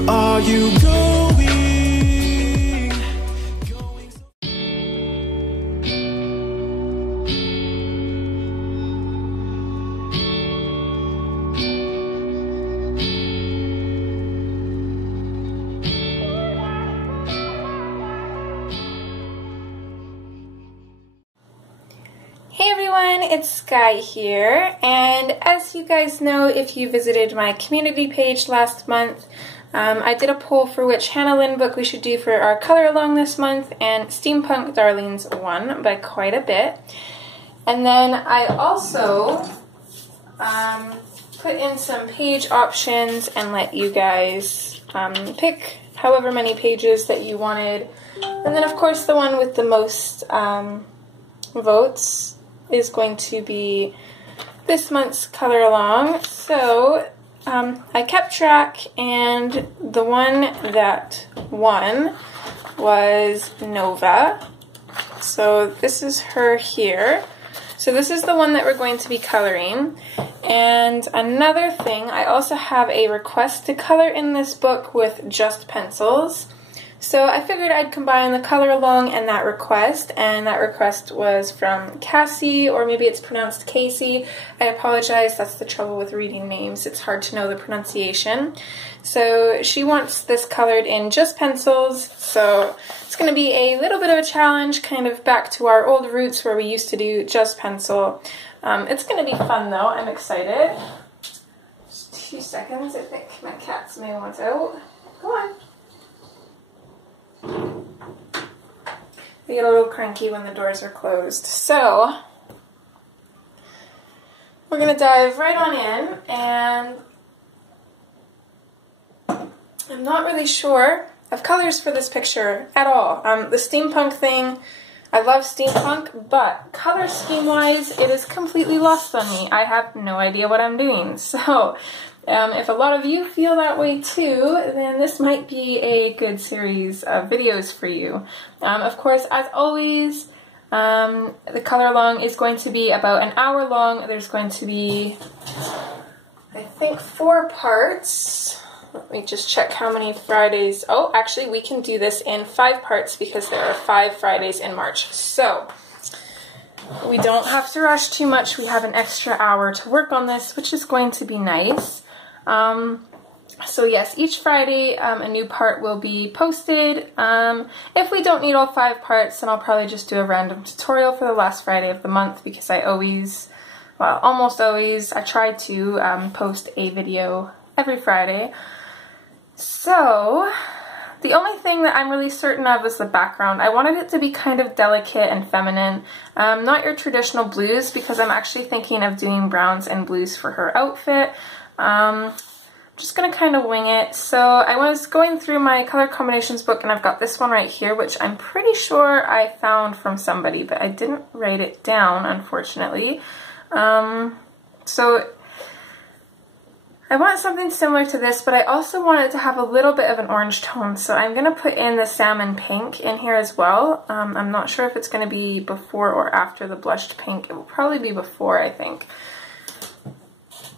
Where are you going? Hey everyone, it's Skyee here, and as you guys know, if you visited my community page last month, I did a poll for which Hannah Lynn book we should do for our color along this month, and Steampunk Darlings won by quite a bit. And then I also put in some page options and let you guys pick however many pages that you wanted. And then of course the one with the most votes is going to be this month's color along. So I kept track, and the one that won was Nova. So this is her here. So this is the one that we're going to be coloring. And another thing, I also have a request to color in this book with just pencils. So I figured I'd combine the color along and that request was from Cassie, or maybe it's pronounced Casey. I apologize, that's the trouble with reading names, it's hard to know the pronunciation. So she wants this colored in just pencils, so it's going to be a little bit of a challenge, kind of back to our old roots where we used to do just pencil. It's going to be fun though, I'm excited. Just 2 seconds, I think my cats may want out. Come on. They get a little cranky when the doors are closed. So, we're going to dive right on in, and I'm not really sure of colors for this picture at all. The steampunk thing, I love steampunk, but color scheme-wise, it is completely lost on me. I have no idea what I'm doing. So, if a lot of you feel that way too, then this might be a good series of videos for you. Of course, as always, the color along is going to be about an hour long. There's going to be, I think, 4 parts. Let me just check how many Fridays. Oh, actually, we can do this in 5 parts because there are 5 Fridays in March. So, we don't have to rush too much. We have an extra hour to work on this, which is going to be nice. So yes, each Friday a new part will be posted. If we don't need all 5 parts, then I'll probably just do a random tutorial for the last Friday of the month, because I always, well, almost always, I try to post a video every Friday. So, the only thing that I'm really certain of is the background. I wanted it to be kind of delicate and feminine, not your traditional blues, because I'm actually thinking of doing browns and blues for her outfit. I'm just going to kind of wing it. So I was going through my color combinations book, and I've got this one right here, which I'm pretty sure I found from somebody, but I didn't write it down, unfortunately. So I want something similar to this, but I also want it to have a little bit of an orange tone, so I'm going to put in the salmon pink in here as well. I'm not sure if it's going to be before or after the blushed pink. It will probably be before, I think.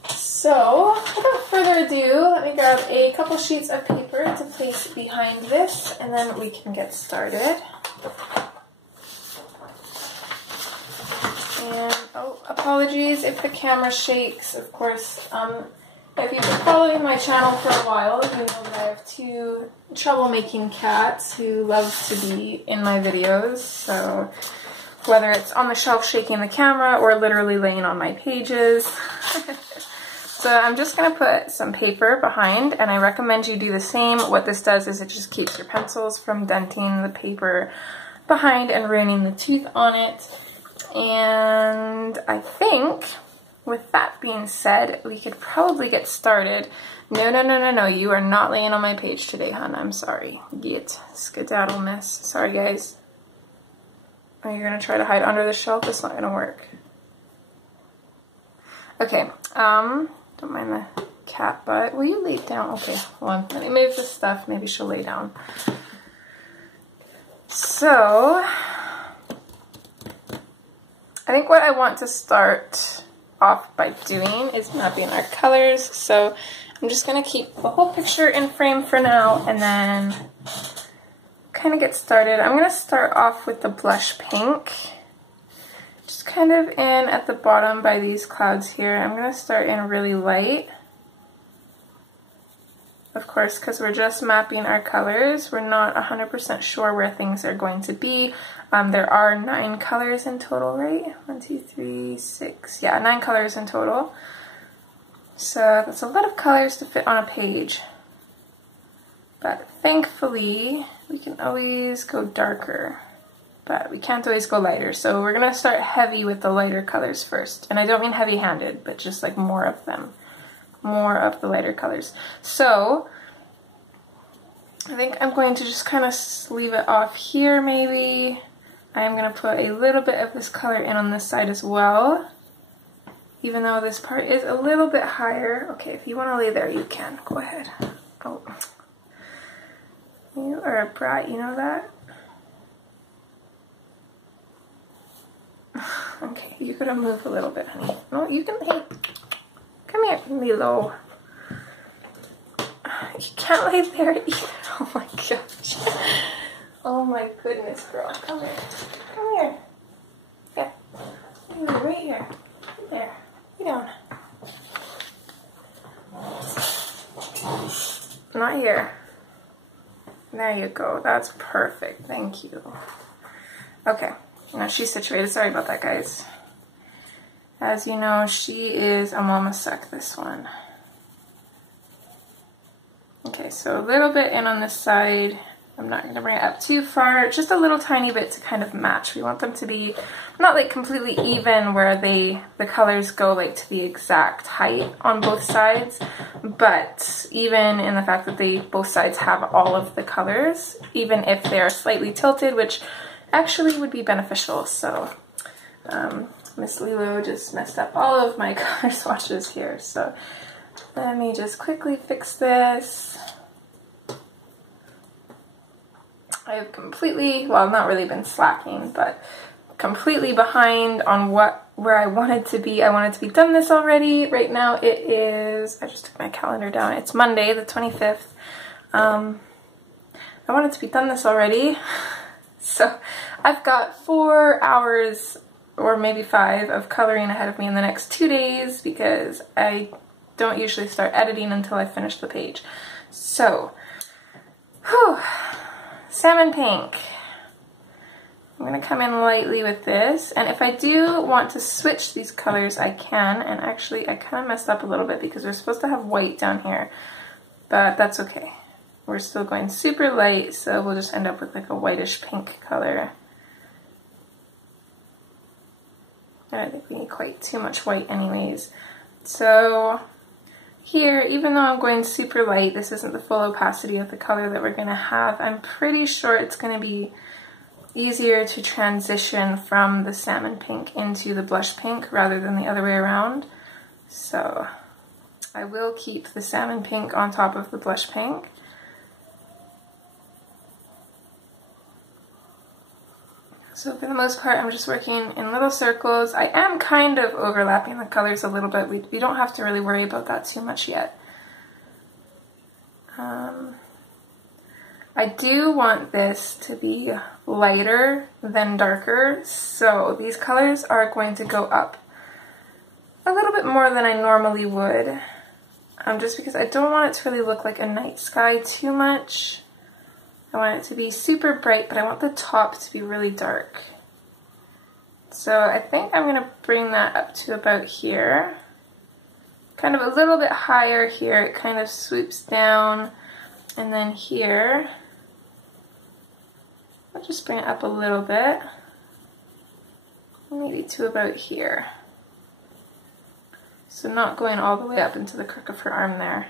So, without further ado, let me grab a couple sheets of paper to place behind this, and then we can get started. And, oh, apologies if the camera shakes, of course. If you've been following my channel for a while, you know that I have 2 troublemaking cats who love to be in my videos, so whether it's on the shelf shaking the camera or literally laying on my pages. So I'm just going to put some paper behind, and I recommend you do the same. What this does is it just keeps your pencils from denting the paper behind and ruining the tooth on it. And I think, with that being said, we could probably get started. No, you are not laying on my page today, hon. I'm sorry. Get skedaddle, miss. Sorry, guys. Are you going to try to hide under the shelf? It's not going to work. Okay, don't mind the cat butt. Will you lay down? Okay, hold on. Let me move this stuff. Maybe she'll lay down. So, I think what I want to start off by doing is mapping our colors. So I'm just going to keep the whole picture in frame for now and then kind of get started. I'm going to start off with the blush pink. Just kind of in at the bottom by these clouds here. I'm going to start in really light. Of course, because we're just mapping our colors, we're not 100% sure where things are going to be. There are 9 colors in total, right? 1, 2, 3, 6. Yeah, 9 colors in total. So that's a lot of colors to fit on a page. But thankfully, we can always go darker. But we can't always go lighter. So we're going to start heavy with the lighter colors first. And I don't mean heavy-handed, but just like more of them. More of the lighter colors. So I think I'm going to just kind of leave it off here maybe. I'm going to put a little bit of this color in on this side as well, even though this part is a little bit higher. Okay, if you want to lay there, you can. Go ahead. Oh, you are a brat, you know that? Okay, you gotta move a little bit, honey. No, you can, hey, come here, Milo. You can't lay there either. Oh my gosh. Oh my goodness, girl. Come here. Come here. Yeah. You right here. There. Lay down. Not here. There you go. That's perfect. Thank you. Okay. Now she's situated. Sorry about that, guys. As you know, she is a mama suck, this one. Okay, so a little bit in on this side. I'm not going to bring it up too far, just a little tiny bit to kind of match. We want them to be not like completely even where the colors go like to the exact height on both sides, but even in the fact that both sides have all of the colors, even if they're slightly tilted, which actually would be beneficial. So Miss Lilo just messed up all of my color swatches here, so let me just quickly fix this. I've completely, well, not really been slacking, but completely behind on where I wanted to be. I wanted to be done this already. Right now it is, I just took my calendar down, it's Monday the 25th. I wanted to be done this already. So I've got 4 hours or maybe 5 of coloring ahead of me in the next 2 days because I don't usually start editing until I finish the page. So, whew. Salmon pink. I'm going to come in lightly with this, and if I do want to switch these colors, I can, and actually I kind of messed up a little bit because we're supposed to have white down here, but that's okay. We're still going super light, so we'll just end up with like a whitish pink color. I don't think we need quite too much white anyways. So here, even though I'm going super light, this isn't the full opacity of the color that we're going to have. I'm pretty sure it's going to be easier to transition from the salmon pink into the blush pink rather than the other way around. So I will keep the salmon pink on top of the blush pink. So for the most part, I'm just working in little circles. I am kind of overlapping the colors a little bit. We don't have to really worry about that too much yet. I do want this to be lighter than darker, so these colors are going to go up a little bit more than I normally would, just because I don't want it to really look like a night sky too much. I want it to be super bright, but I want the top to be really dark. So I think I'm going to bring that up to about here. Kind of a little bit higher here, it kind of swoops down. And then here, I'll just bring it up a little bit. Maybe to about here. So not going all the way up into the crook of her arm there.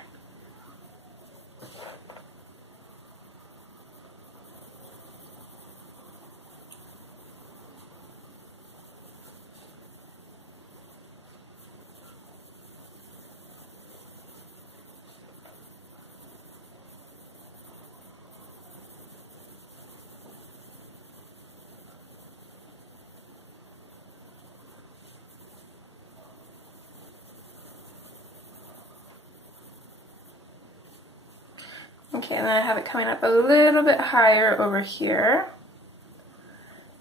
Okay, and then I have it coming up a little bit higher over here.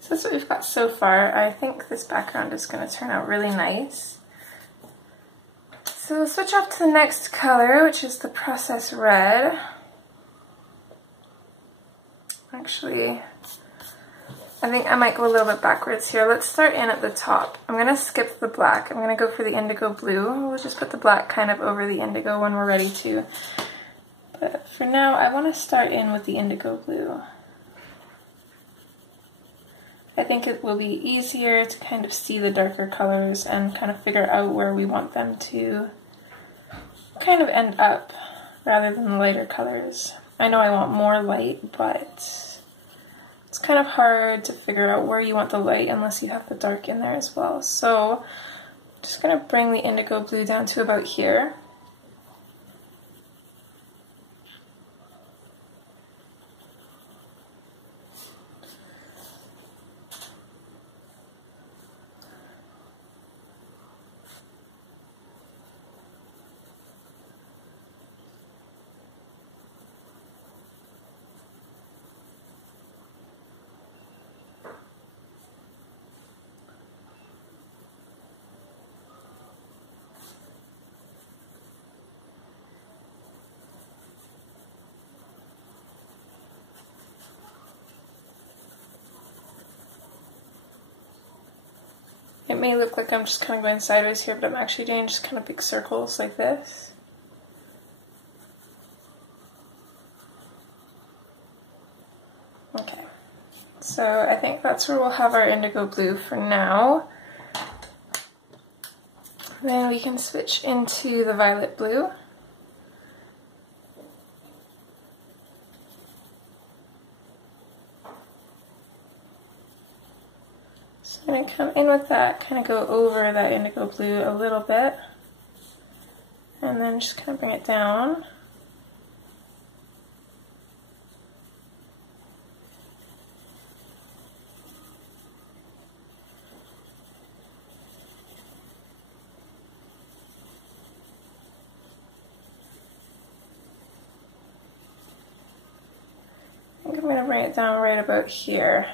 So that's what we've got so far. I think this background is going to turn out really nice. So we'll switch off to the next color, which is the Process Red. Actually, I think I might go a little bit backwards here. Let's start in at the top. I'm going to skip the black. I'm going to go for the indigo blue. We'll just put the black kind of over the indigo when we're ready to. But for now, I want to start in with the indigo blue. I think it will be easier to kind of see the darker colors and kind of figure out where we want them to kind of end up rather than the lighter colors. I know I want more light, but it's kind of hard to figure out where you want the light unless you have the dark in there as well. So I'm just going to bring the indigo blue down to about here. It may look like I'm just kind of going sideways here, but I'm actually doing just kind of big circles like this. Okay, so I think that's where we'll have our indigo blue for now. Then we can switch into the violet blue. I'm going to come in with that, kind of go over that indigo blue a little bit, and then just kind of bring it down. I think I'm going to bring it down right about here.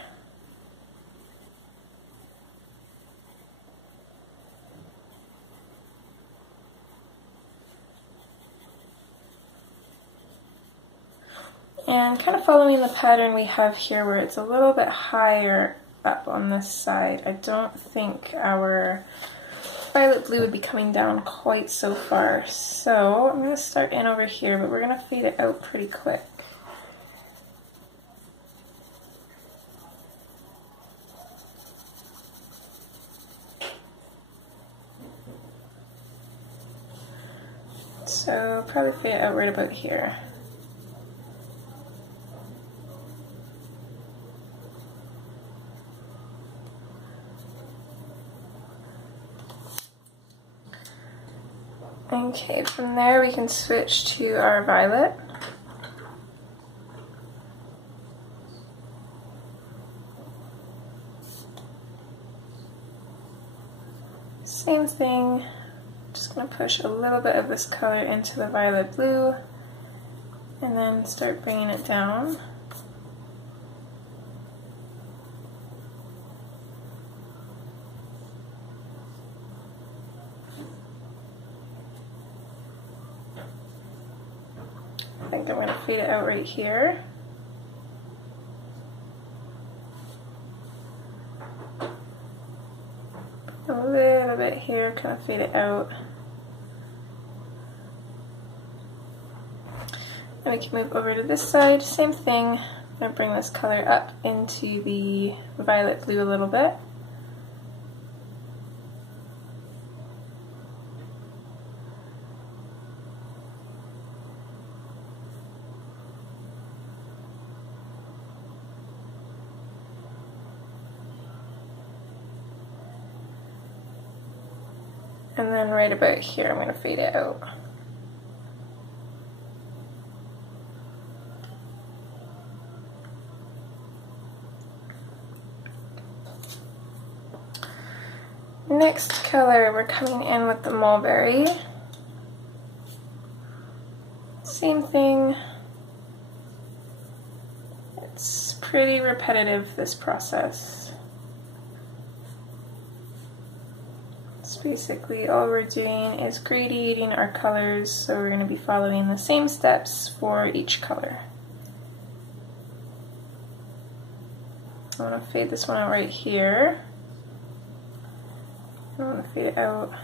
And kind of following the pattern we have here where it's a little bit higher up on this side. I don't think our violet blue would be coming down quite so far. So I'm going to start in over here, but we're going to fade it out pretty quick. So probably fade it out right about here. Okay, from there we can switch to our violet. Same thing, just going to push a little bit of this color into the violet blue and then start bringing it down. I think I'm going to fade it out right here. A little bit here, kind of fade it out. Then we can move over to this side, same thing. I'm going to bring this color up into the violet blue a little bit. And then right about here, I'm going to fade it out. Next color, we're coming in with the mulberry. Same thing, pretty repetitive, this process. So basically all we're doing is gradiating our colors, so we're going to be following the same steps for each color. I want to fade this one out right here. I want to fade it out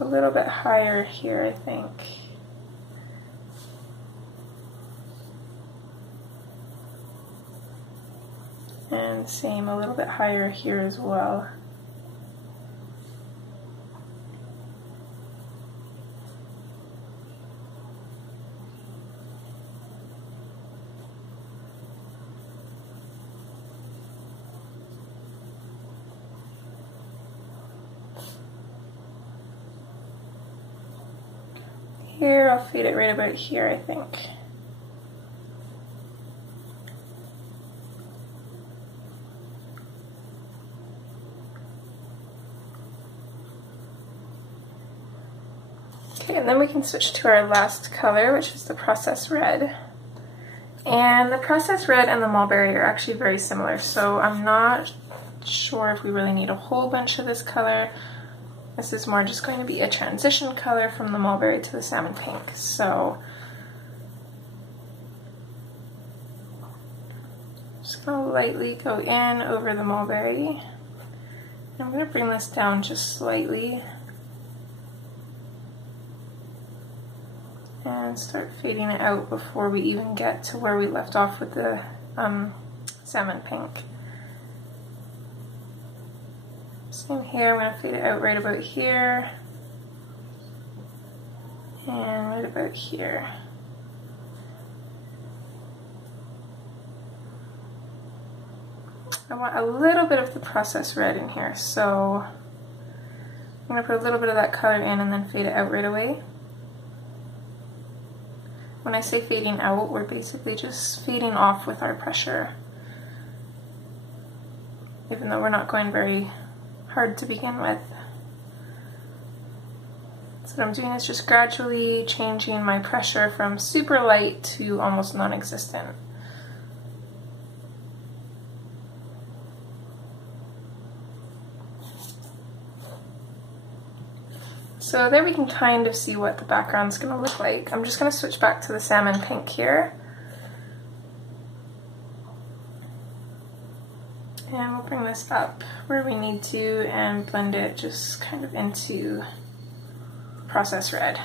a little bit higher here, I think. And same, a little bit higher here as well. Here, I'll fade it right about here, I think. Okay, and then we can switch to our last color, which is the Process Red. And the Process Red and the Mulberry are actually very similar, so I'm not sure if we really need a whole bunch of this color. This is more just going to be a transition color from the Mulberry to the Salmon Pink. So just going to lightly go in over the Mulberry. I'm going to bring this down just slightly and start fading it out before we even get to where we left off with the Salmon Pink. Same here, I'm going to fade it out right about here and right about here. I want a little bit of the Process Red in here, so I'm going to put a little bit of that color in and then fade it out right away. When I say fading out, we're basically just fading off with our pressure, even though we're not going very hard to begin with. So what I'm doing is just gradually changing my pressure from super light to almost non-existent. So there we can kind of see what the background's going to look like. I'm just going to switch back to the Salmon Pink here. And we'll bring this up where we need to and blend it just kind of into Process Red.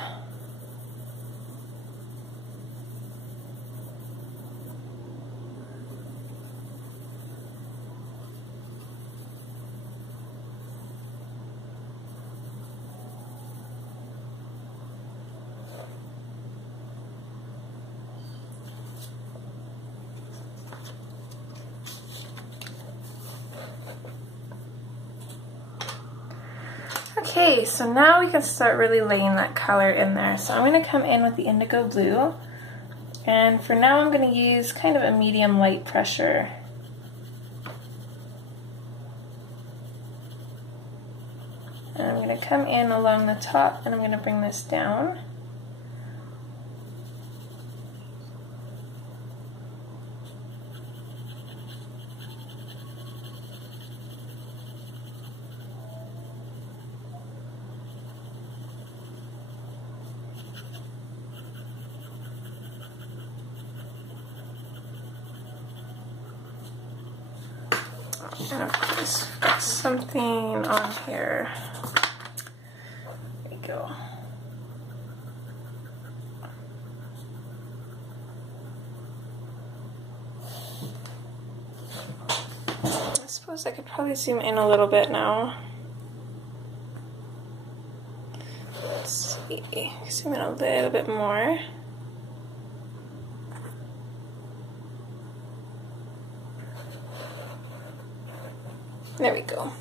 Okay, so now we can start really laying that color in there. So I'm going to come in with the indigo blue, and for now I'm going to use kind of a medium light pressure. And I'm going to come in along the top and I'm going to bring this down. And of course, got something on here. There we go. I suppose I could probably zoom in a little bit now. Let's see, zoom in a little bit more. There we go.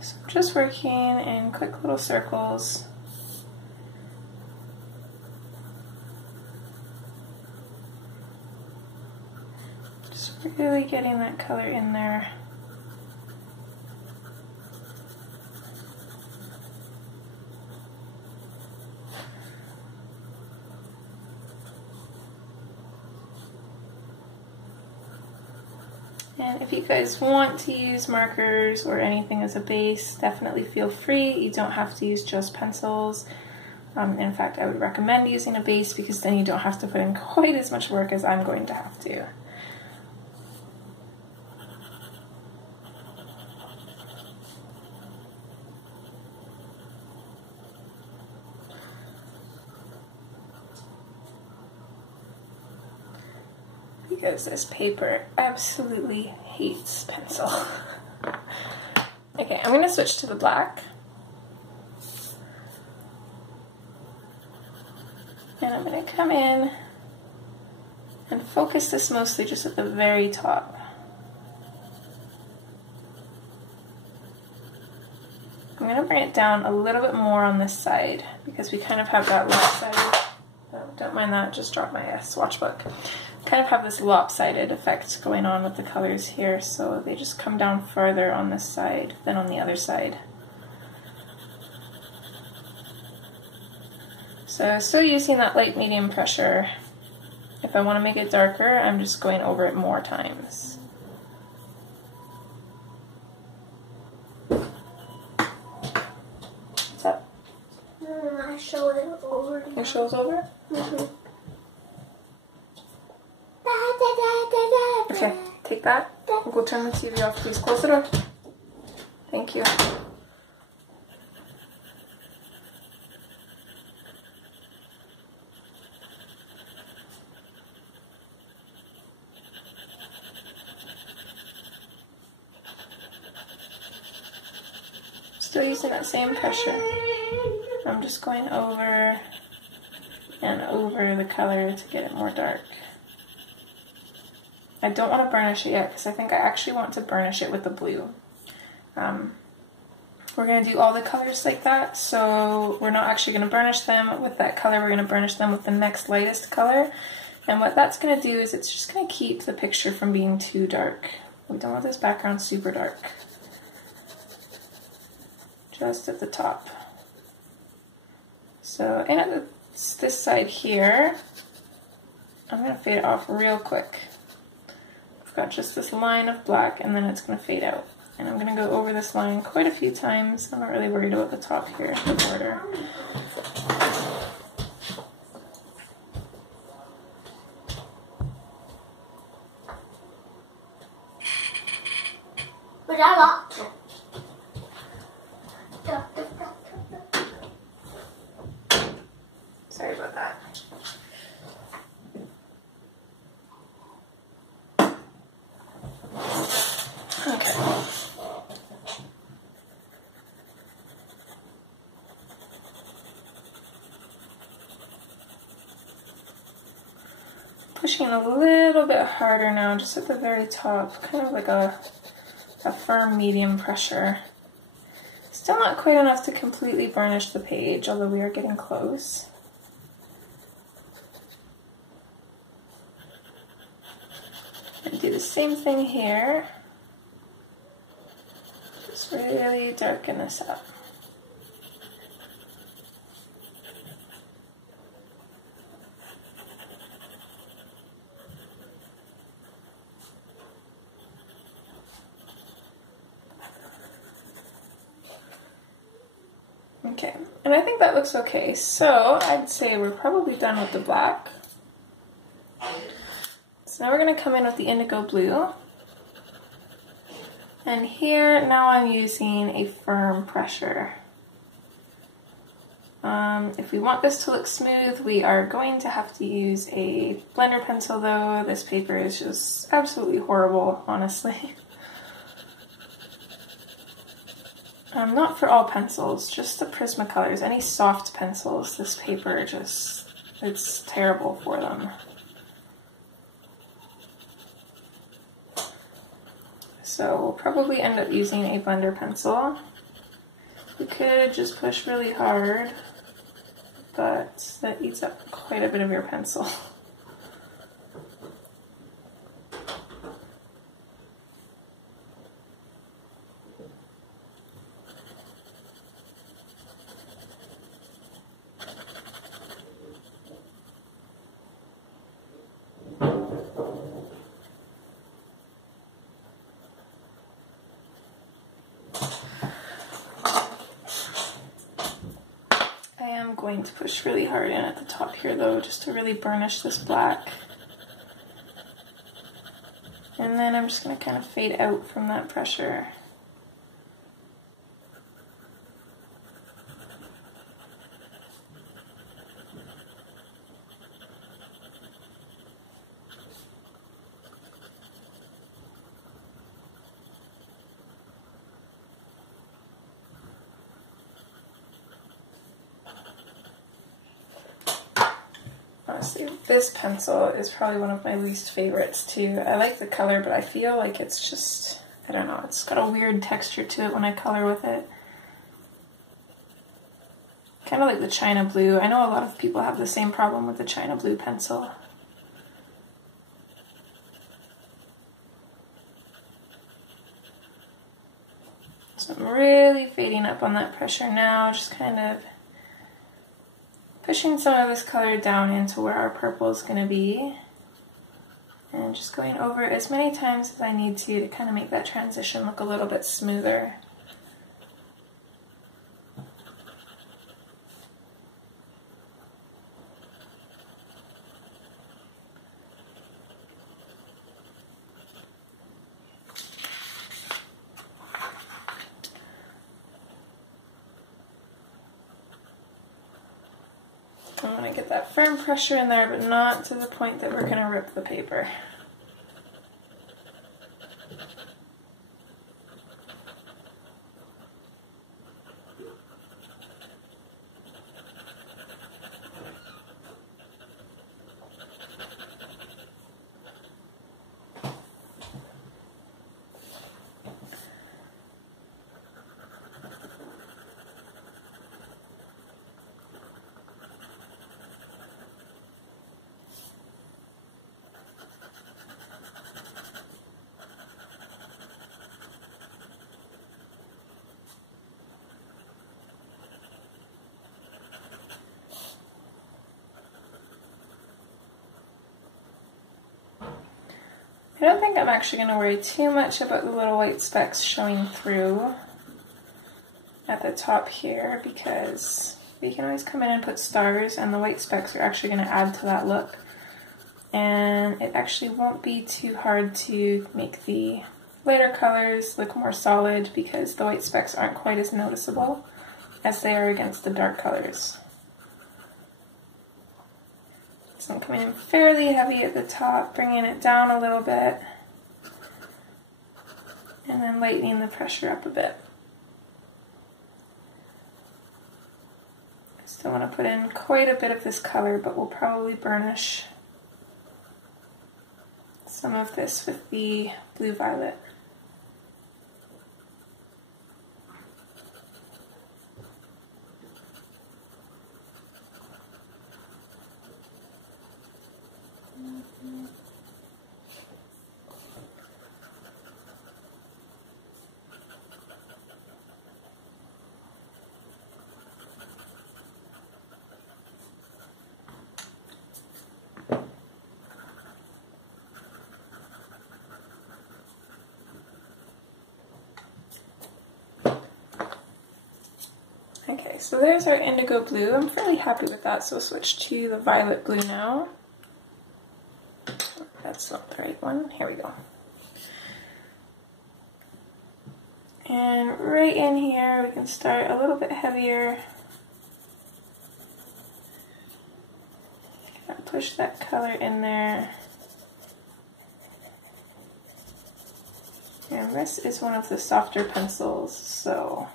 So I'm just working in quick little circles. Really getting that color in there. And if you guys want to use markers or anything as a base, definitely feel free. You don't have to use just pencils. In fact, I would recommend using a base because then you don't have to put in quite as much work as I'm going to have to. Because this paper absolutely hates pencil. Okay, I'm going to switch to the black. And I'm going to come in and focus this mostly just at the very top. I'm going to bring it down a little bit more on this side because we kind of have that lopsided, oh, don't mind that, just dropped my swatch book. Kind of have this lopsided effect going on with the colors here, so they just come down farther on this side than on the other side. So still using that light medium pressure. If I want to make it darker, I'm just going over it more times. What's up? My shoulder over. Your show's over? Mm-hmm. Okay, take that. We'll go turn the TV off, please. Close the door. Thank you. Still using that same pressure. I'm just going over and over the color to get it more dark. I don't want to burnish it yet because I think I actually want to burnish it with the blue. We're going to do all the colors like that, so we're not actually going to burnish them with that color, we're going to burnish them with the next lightest color. And what that's going to do is it's just going to keep the picture from being too dark. We don't want this background super dark. Just at the top. So, and at this side here, I'm going to fade it off real quick. I've got just this line of black and then it's going to fade out. And I'm going to go over this line quite a few times. I'm not really worried about the top here, the border. But I locked it. Sorry about that. Okay. Pushing a little bit harder now, just at the very top, kind of like a firm medium pressure. Still not quite enough to completely burnish the page, although we are getting close. And do the same thing here. Just really darken this up. Okay, and I think that looks okay. So I'd say we're probably done with the black. So now we're going to come in with the indigo blue. And here, now I'm using a firm pressure. If we want this to look smooth, we are going to have to use a blender pencil though. This paper is just absolutely horrible, honestly. Not for all pencils, just the Prismacolors. Any soft pencils, this paper just, it's terrible for them. So we'll probably end up using a blender pencil. We could just push really hard, but that eats up quite a bit of your pencil. am going to push really hard in at the top here though, just to really burnish this black. And then I'm just going to kind of fade out from that pressure. Honestly, this pencil is probably one of my least favorites too. I like the color, but I feel like it's just, I don't know, it's got a weird texture to it when I color with it. Kind of like the China Blue. I know a lot of people have the same problem with the China Blue pencil. So I'm really fading up on that pressure now, just kind of pushing some of this color down into where our purple is going to be, and just going over it as many times as I need to kind of make that transition look a little bit smoother. I'm going to get that firm pressure in there, but not to the point that we're going to rip the paper. I don't think I'm actually going to worry too much about the little white specks showing through at the top here, because we can always come in and put stars and the white specks are actually going to add to that look. And it actually won't be too hard to make the lighter colors look more solid because the white specks aren't quite as noticeable as they are against the dark colors. So I'm coming in fairly heavy at the top, bringing it down a little bit, and then lightening the pressure up a bit. I still want to put in quite a bit of this color, but we'll probably burnish some of this with the blue violet. Okay, so there's our indigo blue. I'm fairly happy with that, so we'll switch to the violet blue now. That's not the right one. Here we go. And right in here, we can start a little bit heavier. Push that color in there. And this is one of the softer pencils, so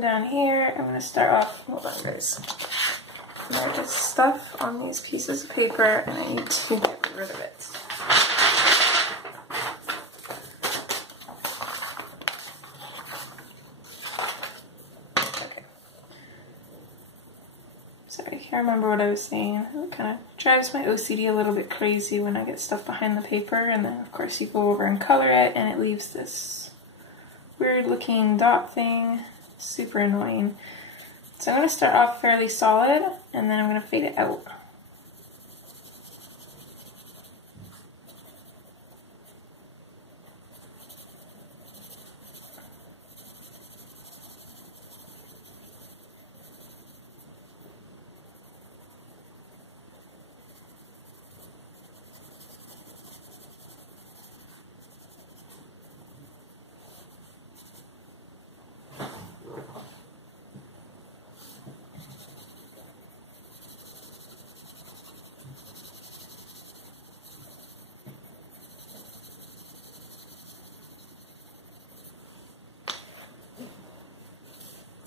down here, I'm going to start off, hold on guys, there is stuff on these pieces of paper and I need to get rid of it. Okay. Sorry, I can't remember what I was saying. It kind of drives my OCD a little bit crazy when I get stuff behind the paper, and then of course you go over and color it and it leaves this weird looking dot thing. Super annoying. So I'm going to start off fairly solid and then I'm going to fade it out.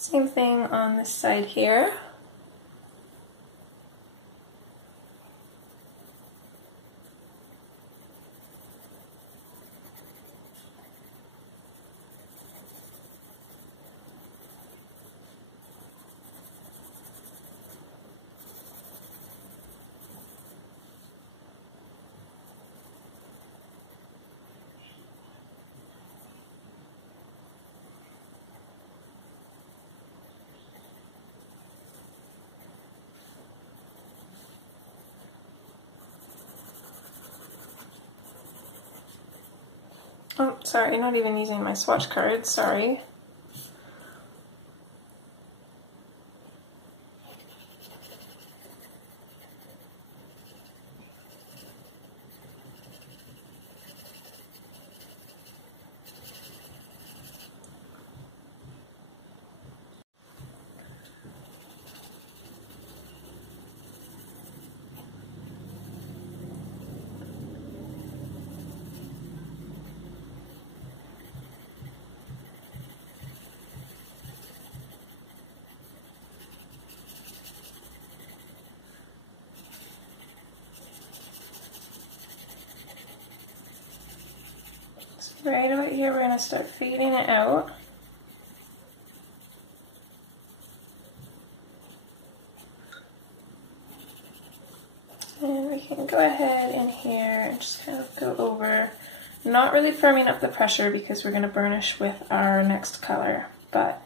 Same thing on this side here. Oh, sorry, not even using my swatch cards, sorry. Right about here, we're going to start fading it out. And we can go ahead in here and just kind of go over, not really firming up the pressure because we're going to burnish with our next color, but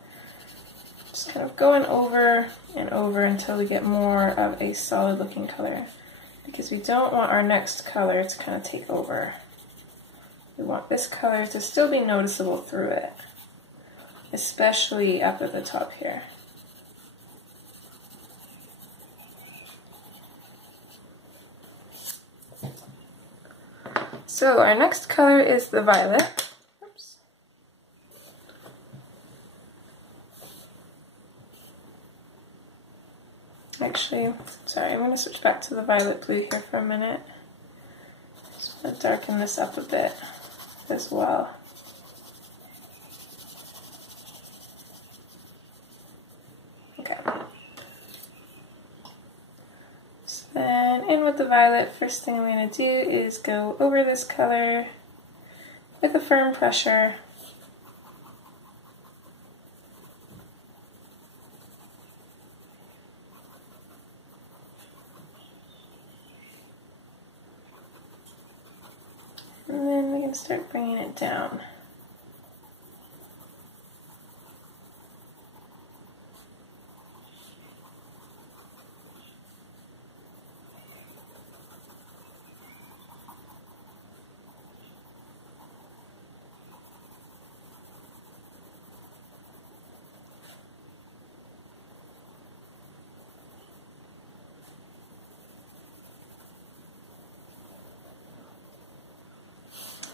just kind of going over and over until we get more of a solid looking color, because we don't want our next color to kind of take over. We want this color to still be noticeable through it, especially up at the top here. So our next color is the violet. Oops. Actually, sorry, I'm going to switch back to the violet blue here for a minute. Just want to darken this up a bit as well. Okay. So then in with the violet, first thing I'm going to do is go over this color with a firm pressure. And then we can start bringing it down.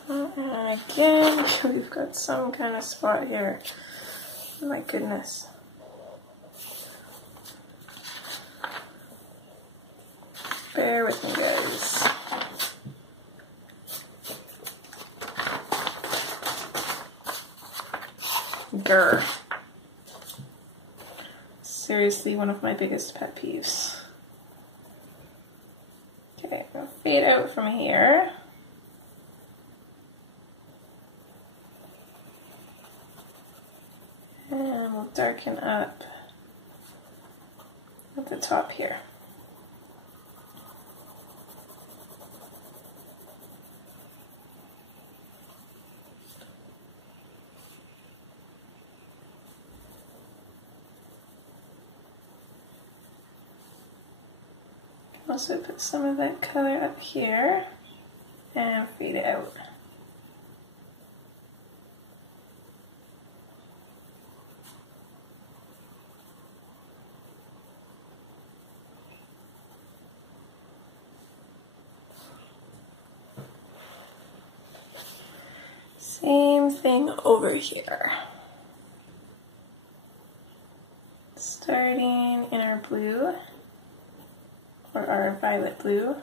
And again, we've got some kind of spot here. Oh my goodness. Bear with me, guys. Grr. Seriously, one of my biggest pet peeves. Okay, I'll fade out from here. And we'll darken up at the top here. Also put some of that color up here and fade it out. Same thing over here. Starting in our blue, or our violet blue.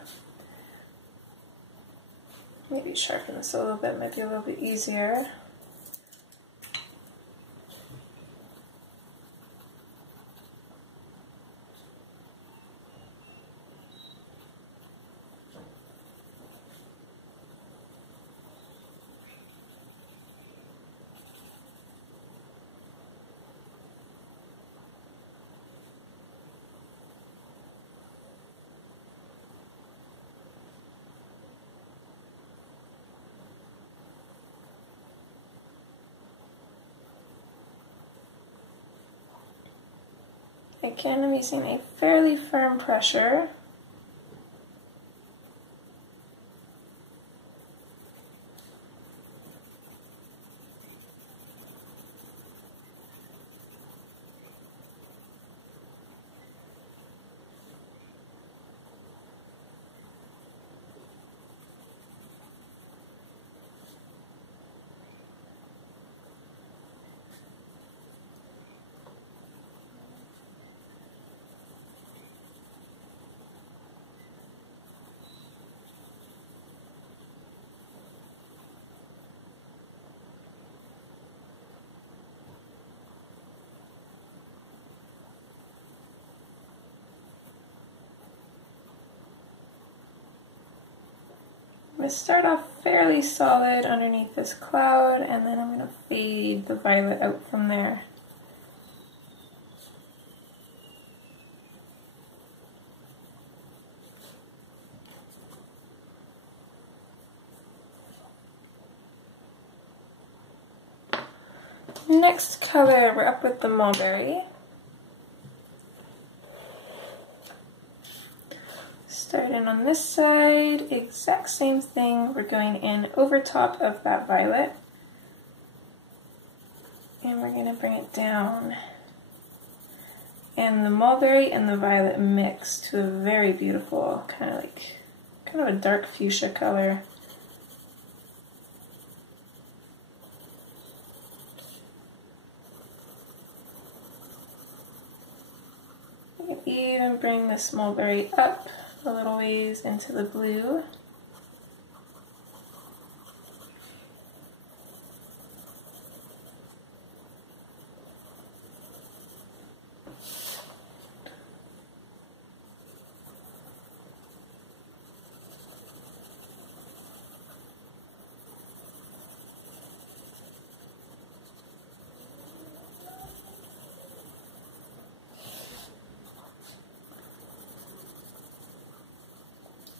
Maybe sharpen this a little bit, might be a little bit easier. Again, I'm using a fairly firm pressure. I'm going to start off fairly solid underneath this cloud, and then I'm going to fade the violet out from there. Next color, we're up with the mulberry. Start in on this side, exact same thing, we're going in over top of that violet. And we're going to bring it down. And the mulberry and the violet mix to a very beautiful, kind of a dark fuchsia color. You can even bring this mulberry up a little ways into the blue.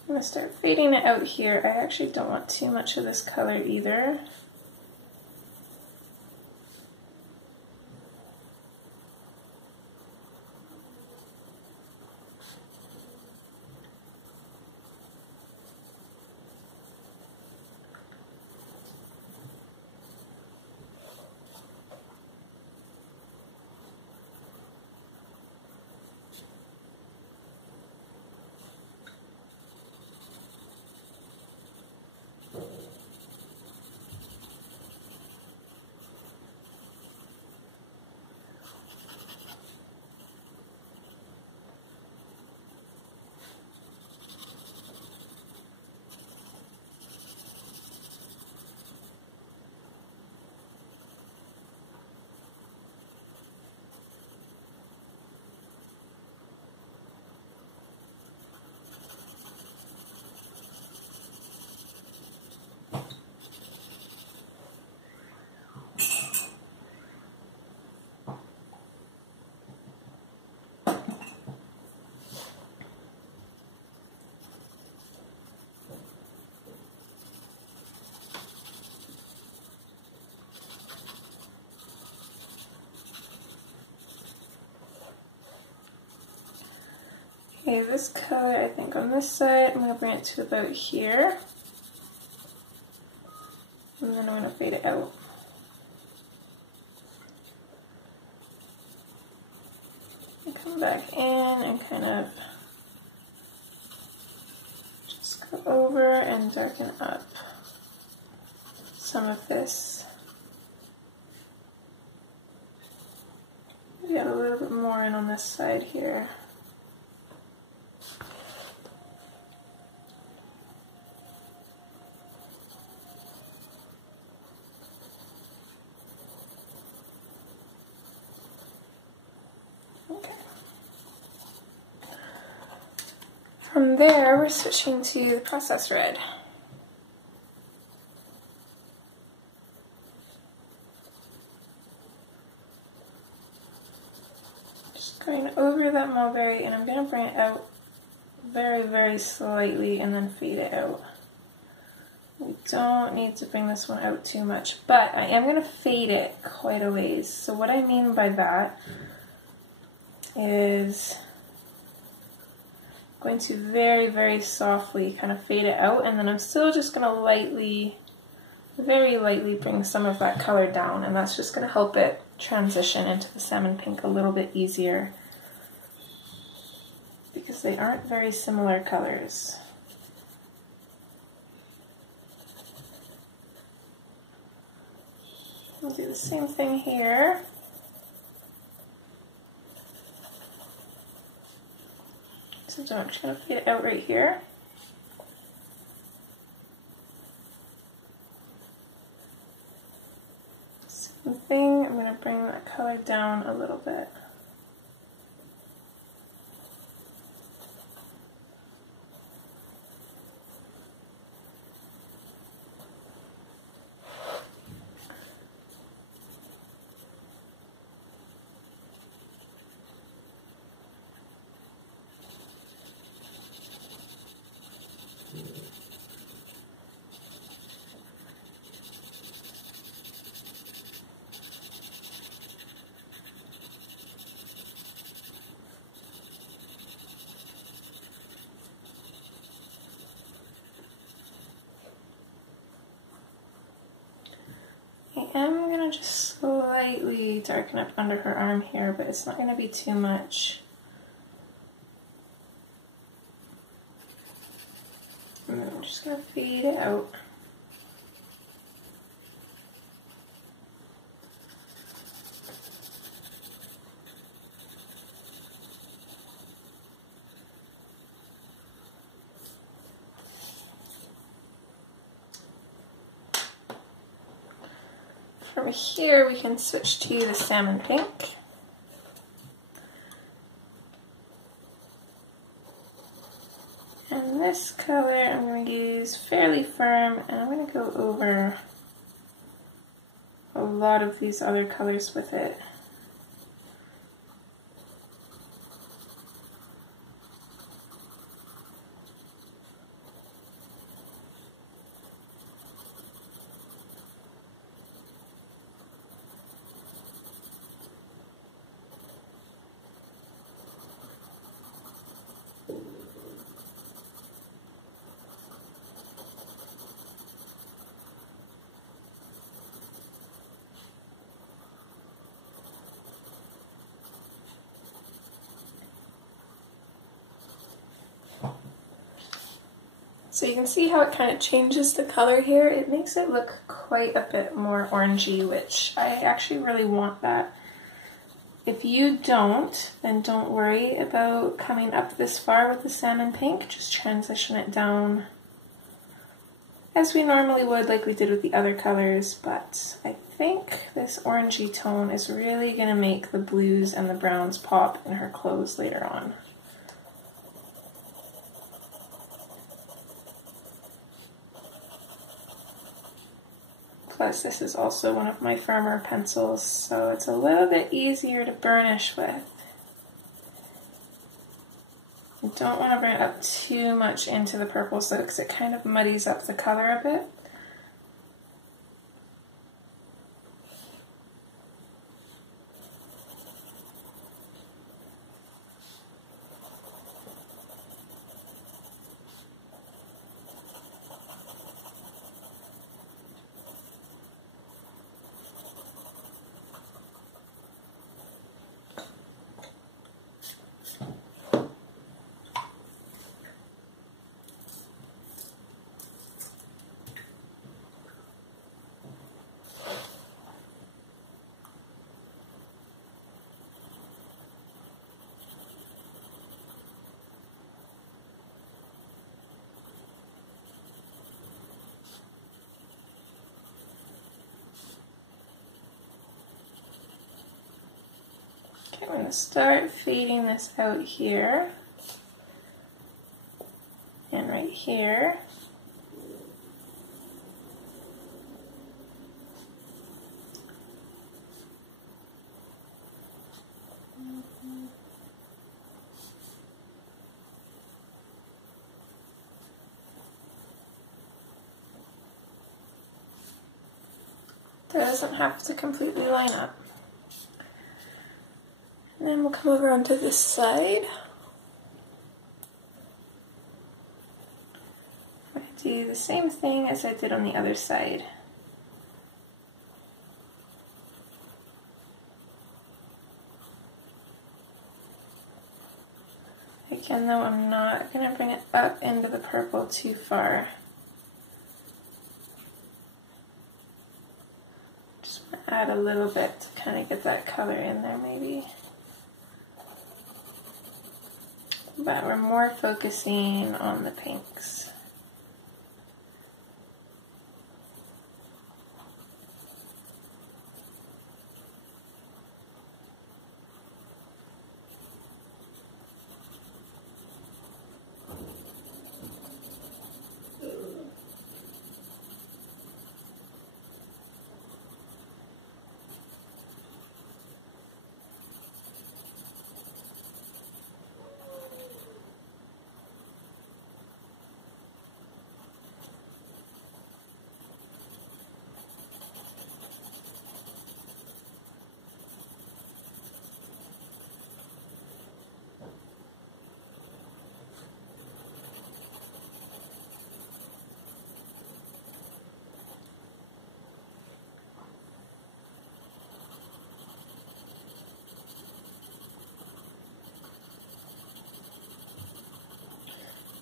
I'm going to start fading it out here. I actually don't want too much of this color either. Okay, this color, I think on this side, I'm going to bring it to about here. And then I'm going to fade it out. And come back in and kind of just go over and darken up some of this. Maybe add a little bit more in on this side here. From there, we're switching to the processed red. Just going over that mulberry, and I'm going to bring it out very, very slightly and then fade it out. We don't need to bring this one out too much, but I am going to fade it quite a ways. So what I mean by that is going to very, very softly kind of fade it out, and then I'm still just going to lightly, very lightly bring some of that color down, and that's just going to help it transition into the salmon pink a little bit easier because they aren't very similar colors. We'll do the same thing here. So I'm just going to fade it out right here. Same thing, I'm going to bring that color down a little bit. I am going to just slightly darken up under her arm here, but it's not going to be too much. And then I'm just going to fade it out. From here we can switch to the salmon pink. And this color I'm going to use fairly firm, and I'm going to go over a lot of these other colors with it. So you can see how it kind of changes the color here. It makes it look quite a bit more orangey, which I actually really want that. If you don't, then don't worry about coming up this far with the salmon pink. Just transition it down as we normally would, like we did with the other colors. But I think this orangey tone is really going to make the blues and the browns pop in her clothes later on. Plus, this is also one of my firmer pencils, so it's a little bit easier to burnish with. You don't want to bring it up too much into the purple so because it kind of muddies up the color a bit. Okay, I'm going to start fading this out here and right here. That doesn't have to completely line up. And then we'll come over onto this side. I'm going to do the same thing as I did on the other side. Again though, I'm not going to bring it up into the purple too far. Just want to add a little bit to kind of get that color in there maybe. But we're more focusing on the pinks.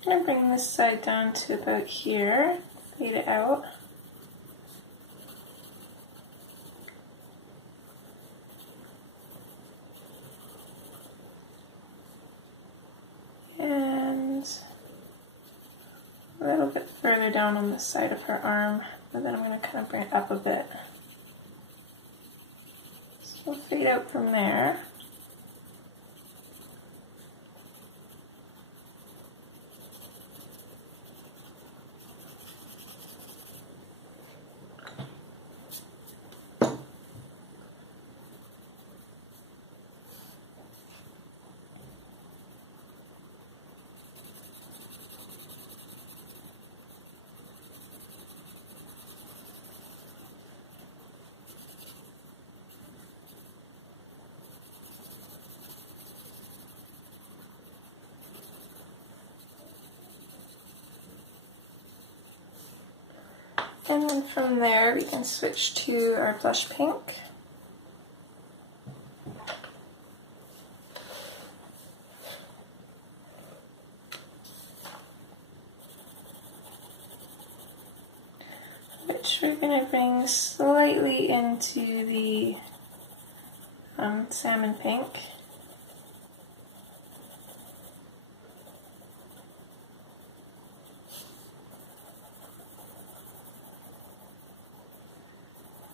I'm going to bring this side down to about here, fade it out. And a little bit further down on the side of her arm, but then I'm going to kind of bring it up a bit. So we'll fade out from there. And then from there we can switch to our blush pink. Which we're going to bring slightly into the salmon pink.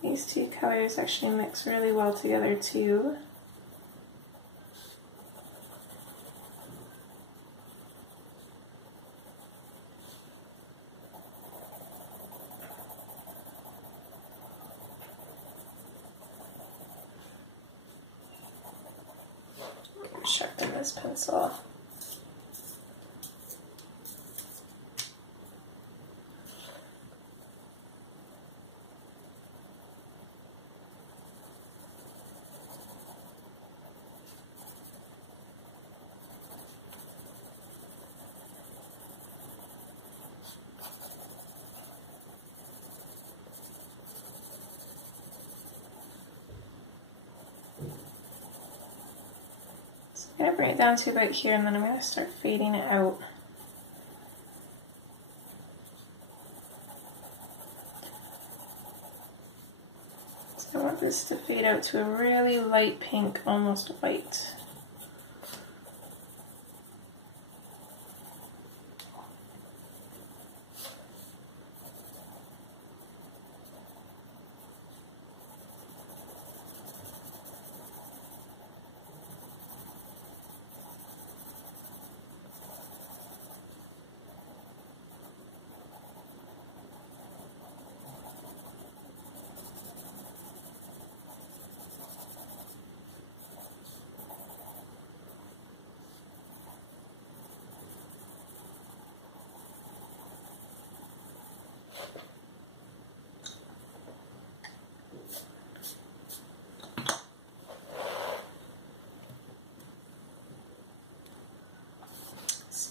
These two colors actually mix really well together too. Sharpen this pencil. I'm going to bring it down to about here and then I'm going to start fading it out. So I want this to fade out to a really light pink, almost white.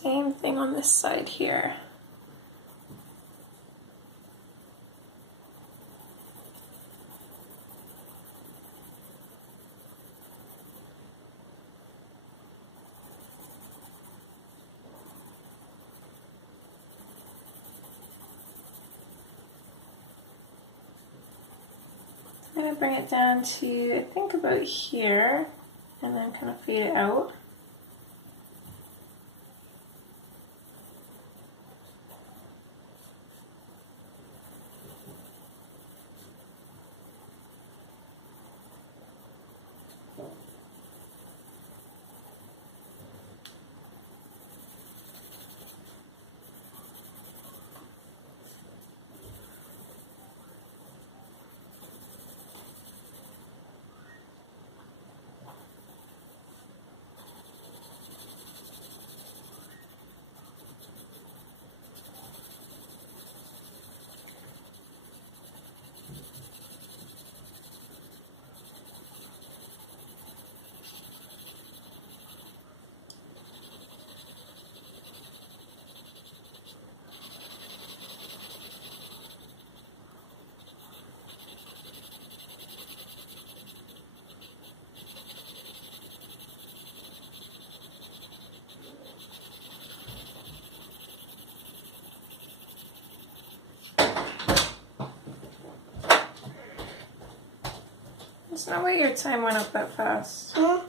same thing on this side here. I'm going to bring it down to, I think, about here, and then kind of fade it out. There's no way your time went up that fast. Hmm?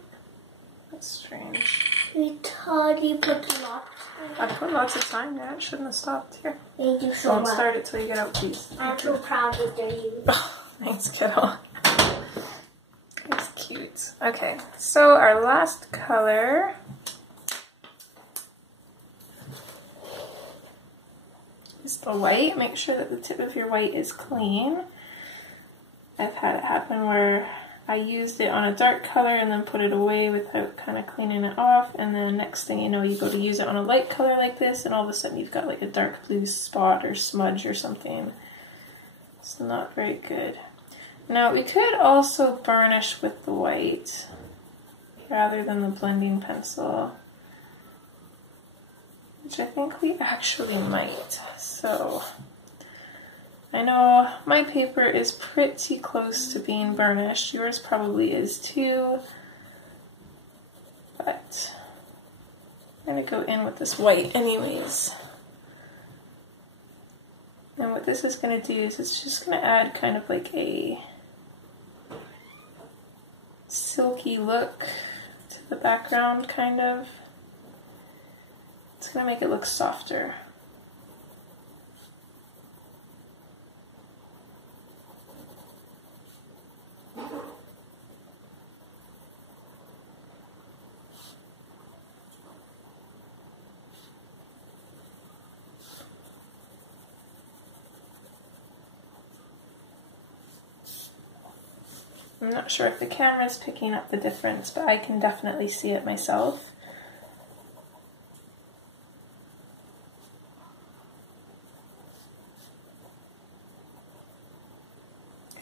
That's strange. You thought you put lots. I put lots of time there. It shouldn't have stopped here. Thank you so Don't much. start it till you get out, please. I'm so proud of you. Thanks, kiddo. It's cute. Okay, so our last color is the white. Make sure that the tip of your white is clean. I've had it happen where I used it on a dark color and then put it away without kind of cleaning it off, and then next thing you know, you go to use it on a light color like this, and all of a sudden you've got like a dark blue spot or smudge or something. It's not very good. Now we could also burnish with the white rather than the blending pencil, which I think we actually might. So I know my paper is pretty close to being burnished. Yours probably is too. But I'm going to go in with this white anyways. And what this is going to do is it's just going to add kind of like a silky look to the background, kind of. It's going to make it look softer. I'm not sure if the camera's picking up the difference, but I can definitely see it myself.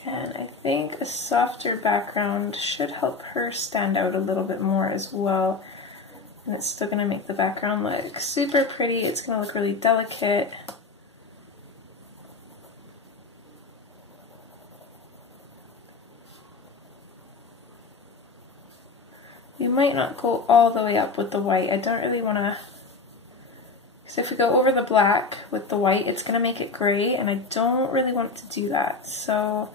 And I think a softer background should help her stand out a little bit more as well. And it's still going to make the background look super pretty. It's going to look really delicate. You might not go all the way up with the white. I don't really want to, because if we go over the black with the white, it's going to make it gray, and I don't really want to do that. So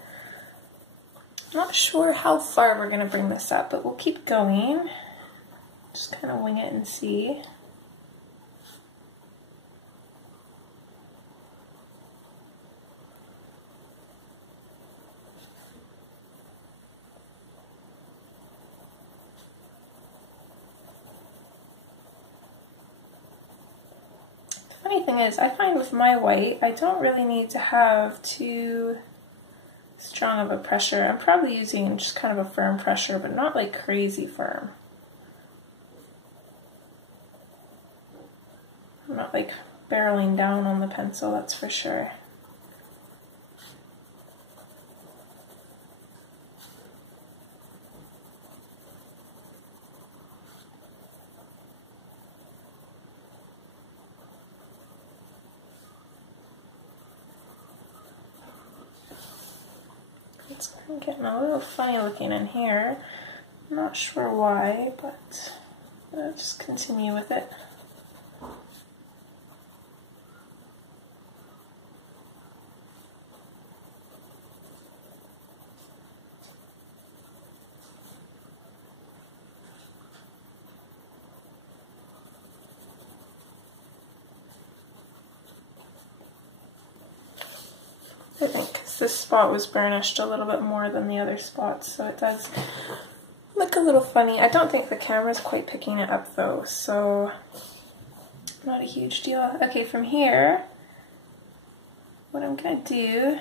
I'm not sure how far we're going to bring this up, but we'll keep going. Just kind of wing it and see. Funny thing is, I find with my white, I don't really need to have too strong of a pressure. I'm probably using just kind of a firm pressure, but not like crazy firm. I'm not like barreling down on the pencil, that's for sure. It's getting a little funny looking in here. I'm not sure why, but I'll just continue with it. I think because this spot was burnished a little bit more than the other spots, so it does look a little funny. I don't think the camera's quite picking it up though, so not a huge deal. Okay, from here, what I'm gonna do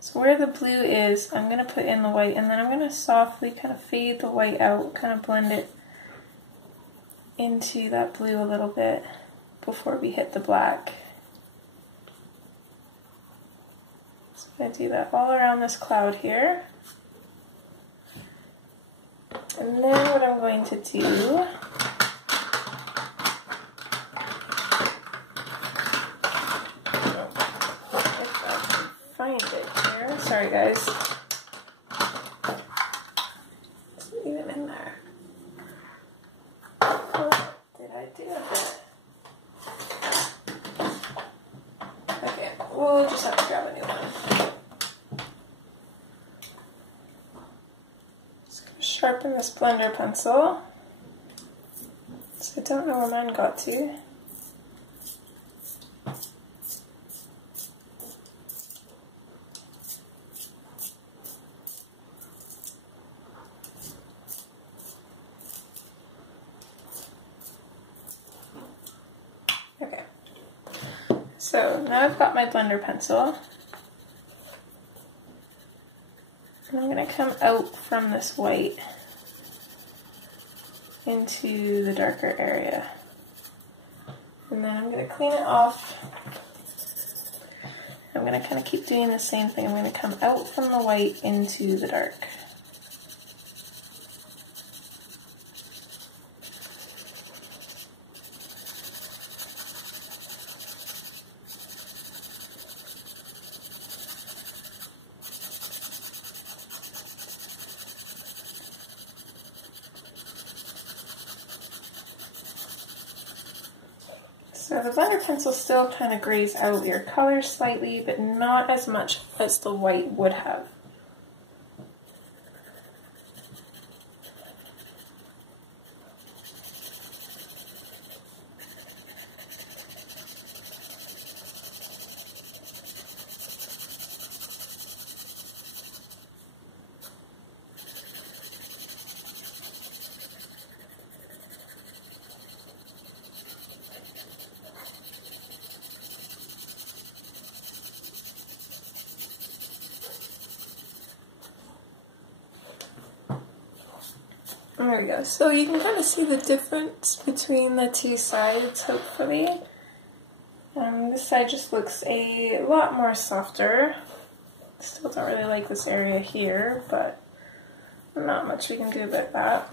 is where the blue is, I'm gonna put in the white, and then I'm gonna softly kind of fade the white out, kind of blend it into that blue a little bit before we hit the black. I'm going to do that all around this cloud here. And then what I'm going to do, if I can find it here, sorry guys, it's not even in there. What did I do with it? Okay, we'll just have to grab a new one. Sharpen this blender pencil. So I don't know where mine got to. Okay. So now I've got my blender pencil. And I'm going to come out from this white into the darker area. And then I'm going to clean it off. I'm going to kind of keep doing the same thing. I'm going to come out from the white into the dark. So the blender pencil still kind of grays out your color slightly, but not as much as the white would have. There we go. So you can kind of see the difference between the two sides, hopefully. This side just looks a lot more softer. Still don't really like this area here, but not much we can do about that.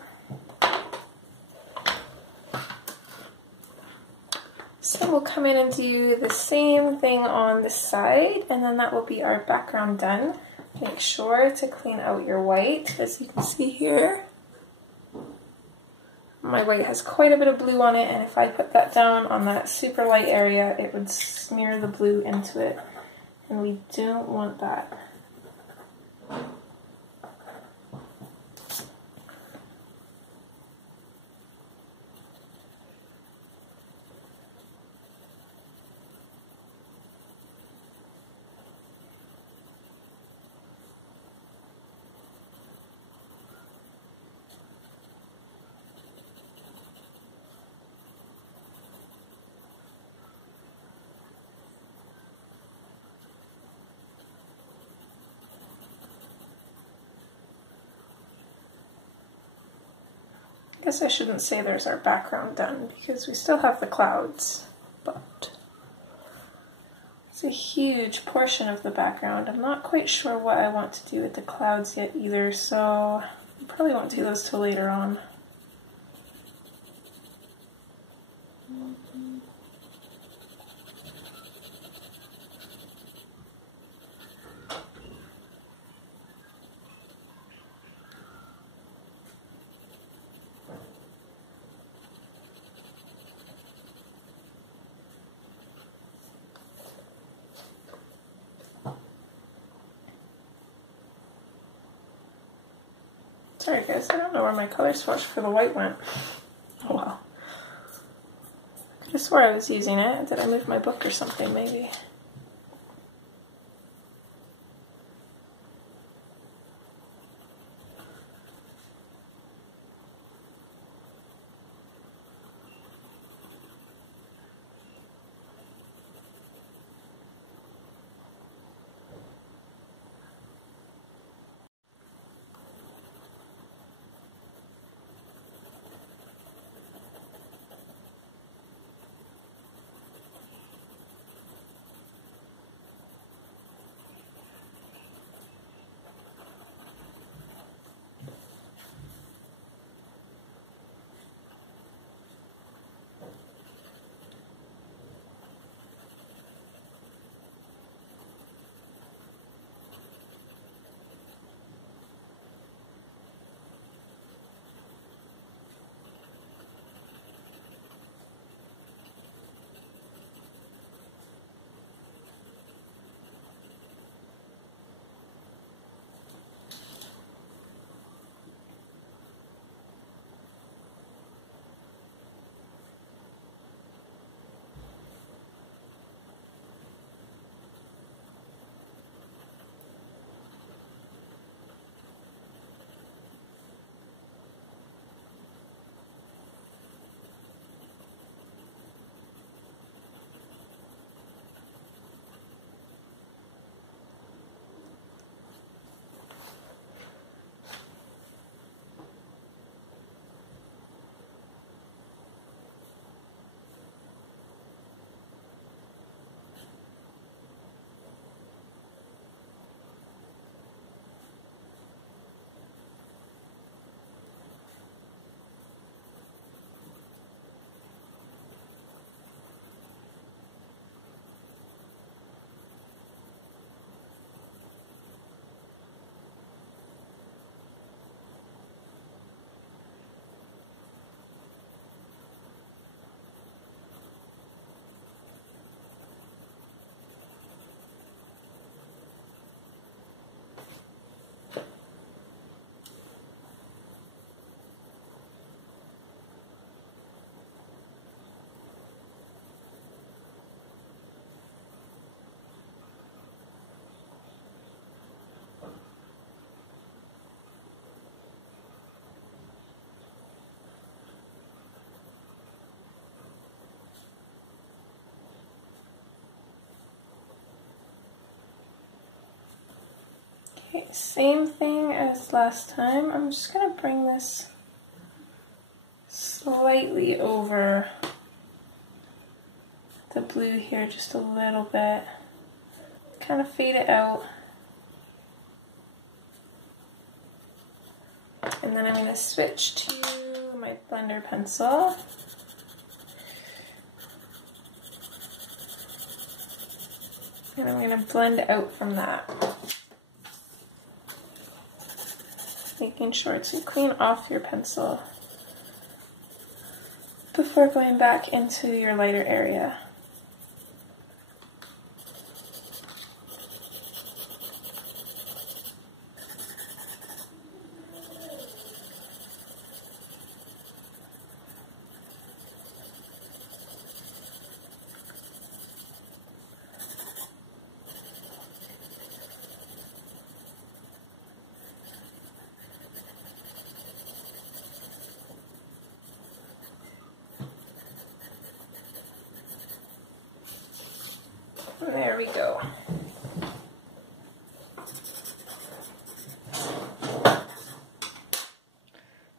So we'll come in and do the same thing on this side, and then that will be our background done. Make sure to clean out your white, as you can see here. My white has quite a bit of blue on it, and if I put that down on that super light area, it would smear the blue into it, and we don't want that. I guess I shouldn't say there's our background done because we still have the clouds, but it's a huge portion of the background. I'm not quite sure what I want to do with the clouds yet either, so I probably won't do those till later on. sorry guys, I don't know where my color swatch for the white went. Oh well. I could have swore I was using it. Did I move my book or something maybe? Okay, same thing as last time. I'm just going to bring this slightly over the blue here just a little bit. Kind of fade it out. And then I'm going to switch to my blender pencil. And I'm going to blend out from that. Making sure to clean off your pencil before going back into your lighter area. There we go.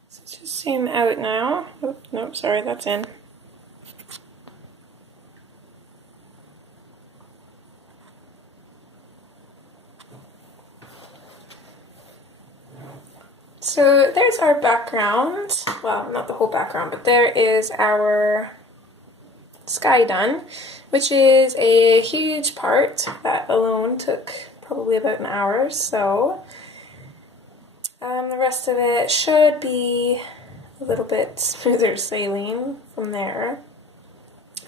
So just zoom out now. Oh, nope, sorry, that's in. So there's our background. Well, not the whole background, but there is our sky done, which is a huge part that alone took probably about an hour or so. The rest of it should be a little bit smoother sailing from there.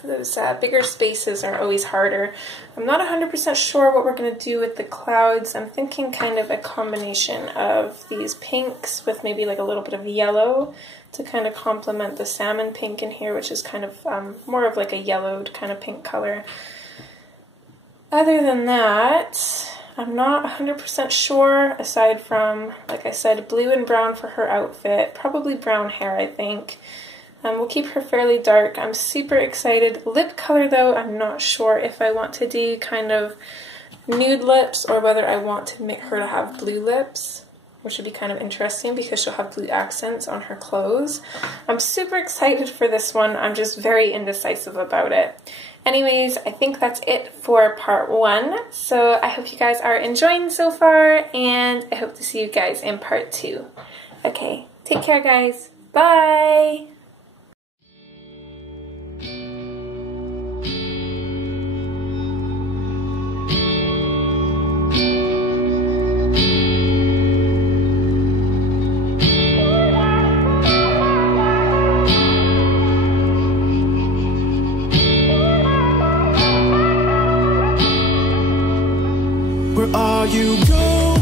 those bigger spaces are always harder. I'm not 100% sure what we're going to do with the clouds. I'm thinking kind of a combination of these pinks with maybe like a little bit of yellow to kind of complement the salmon pink in here, which is kind of more of like a yellowed kind of pink color. Other than that, I'm not 100% sure, aside from, like I said, blue and brown for her outfit, probably brown hair, I think. We'll keep her fairly dark. I'm super excited. Lip color, though, I'm not sure if I want to do kind of nude lips or whether I want to make her to have blue lips, which would be kind of interesting because she'll have blue accents on her clothes. I'm super excited for this one. I'm just very indecisive about it. Anyways, I think that's it for part 1. So I hope you guys are enjoying so far, and I hope to see you guys in part 2. Okay, take care, guys. Bye! Where are you going?